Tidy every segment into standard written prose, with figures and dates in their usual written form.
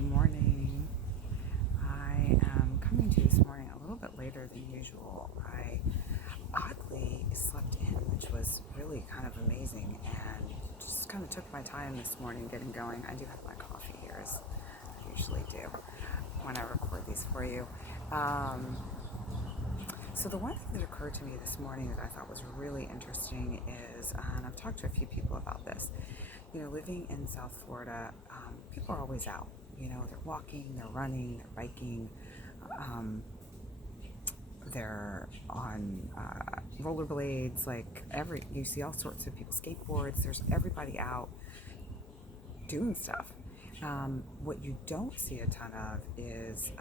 morning. I am coming to you this morning a little bit later than usual. I oddly slept in, which was really kind of amazing, and just kind of took my time this morning getting going. I do have my coffee here, as I usually do when I record these for you. So the one thing that occurred to me this morning that I thought was really interesting is, and I've talked to a few people about this, living in South Florida, people are always out. They're walking, they're running, they're biking, they're on rollerblades, you see all sorts of people, skateboards, there's everybody out doing stuff. What you don't see a ton of is,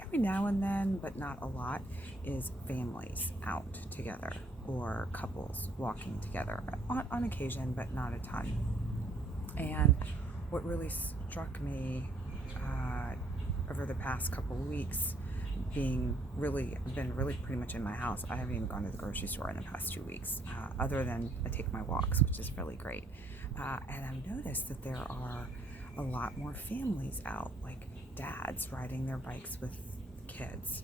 every now and then, but not a lot, is families out together or couples walking together on occasion, but not a ton. And what really struck me over the past couple of weeks, I've been really pretty much in my house. I haven't even gone to the grocery store in the past 2 weeks, other than I take my walks, which is really great. And I've noticed that there are a lot more families out, like dads riding their bikes with kids,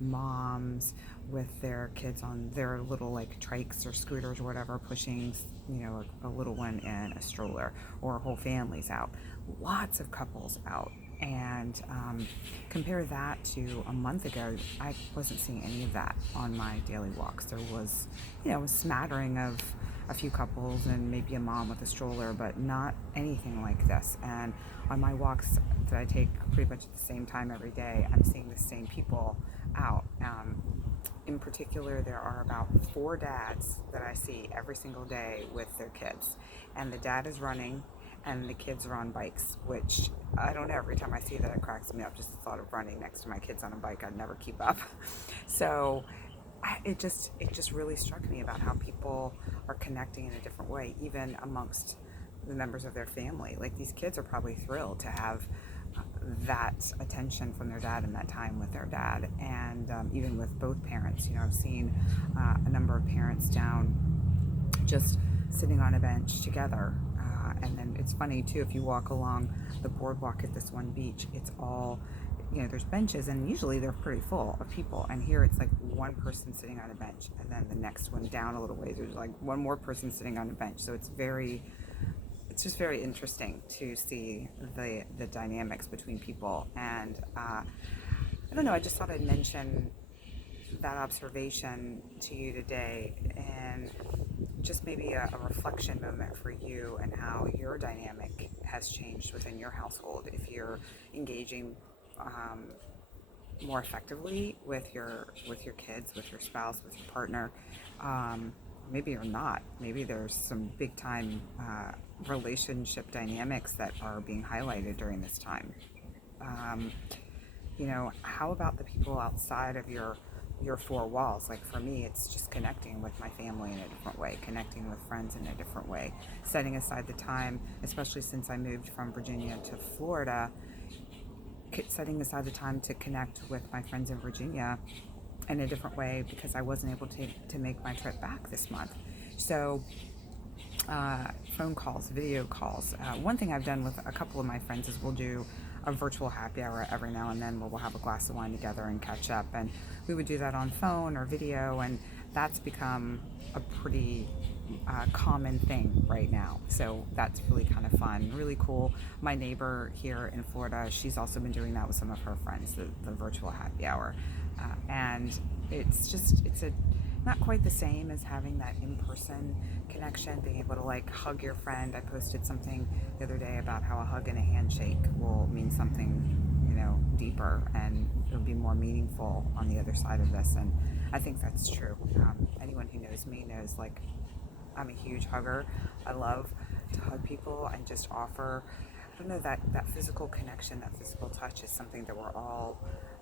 moms with their kids on their little trikes or scooters or whatever, pushing a little one in a stroller, or whole families out. Lots of couples out. And compare that to a month ago, I wasn't seeing any of that on my daily walks. There was a smattering of a few couples and maybe a mom with a stroller, but not anything like this. And on my walks that I take pretty much at the same time every day, I'm seeing the same people out. In particular, there are about 4 dads that I see every single day with their kids. And the dad is running and the kids are on bikes, which I don't know, every time I see that it cracks me up. Just the thought of running next to my kids on a bike, I'd never keep up. So it just really struck me about how people are connecting in a different way, even amongst the members of their family. Like, these kids are probably thrilled to have that attention from their dad and that time with their dad, and even with both parents. I've seen a number of parents down just sitting on a bench together. And then it's funny too, if you walk along the boardwalk at this one beach, it's all, there's benches, and usually they're pretty full of people. And here it's like one person sitting on a bench, and then the next one down a little ways, there's like one more person sitting on a bench. So it's just very interesting to see the dynamics between people. And I don't know, I just thought I'd mention that observation to you today, and just maybe a reflection moment for you and how your dynamic has changed within your household. If you're engaging more effectively with your kids, with your spouse, with your partner, maybe you're not. Maybe there's some big time relationship dynamics that are being highlighted during this time. How about the people outside of your 4 walls? Like, for me, it's just connecting with my family in a different way, connecting with friends in a different way, setting aside the time, especially since I moved from Virginia to Florida, setting aside the time to connect with my friends in Virginia in a different way, because I wasn't able to make my trip back this month. So phone calls, video calls. One thing I've done with a couple of my friends is we'll do a virtual happy hour every now and then, where we'll have a glass of wine together and catch up. And we would do that on phone or video, and that's become a pretty common thing right now. So that's really kind of fun, really cool. My neighbor here in Florida, she's also been doing that with some of her friends, the virtual happy hour. And it's not quite the same as having that in-person connection, being able to hug your friend. I posted something the other day about how a hug and a handshake will mean something, deeper, and it'll be more meaningful on the other side of this. And I think that's true. Anyone who knows me knows, I'm a huge hugger. I love to hug people and just offer, I don't know, that physical connection, that physical touch is something that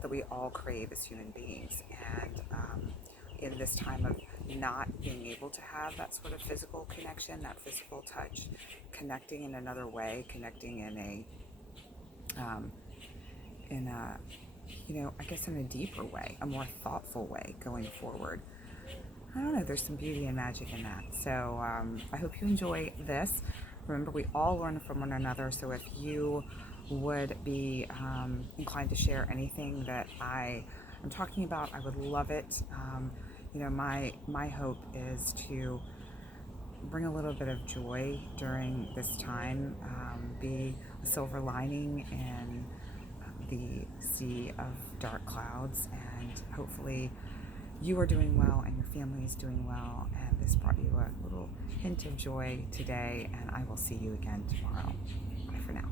we all crave as human beings. And in this time of not being able to have that sort of physical connection, that physical touch, connecting in another way, connecting in a I guess in a deeper way, a more thoughtful way going forward. I don't know, there's some beauty and magic in that. So I hope you enjoy this. Remember, we all learn from one another. So if you would be inclined to share anything that I am talking about, I would love it. My hope is to bring a little bit of joy during this time, be a silver lining in the sea of dark clouds, and hopefully you are doing well and your family is doing well, and this brought you a little hint of joy today, and I will see you again tomorrow. Bye for now.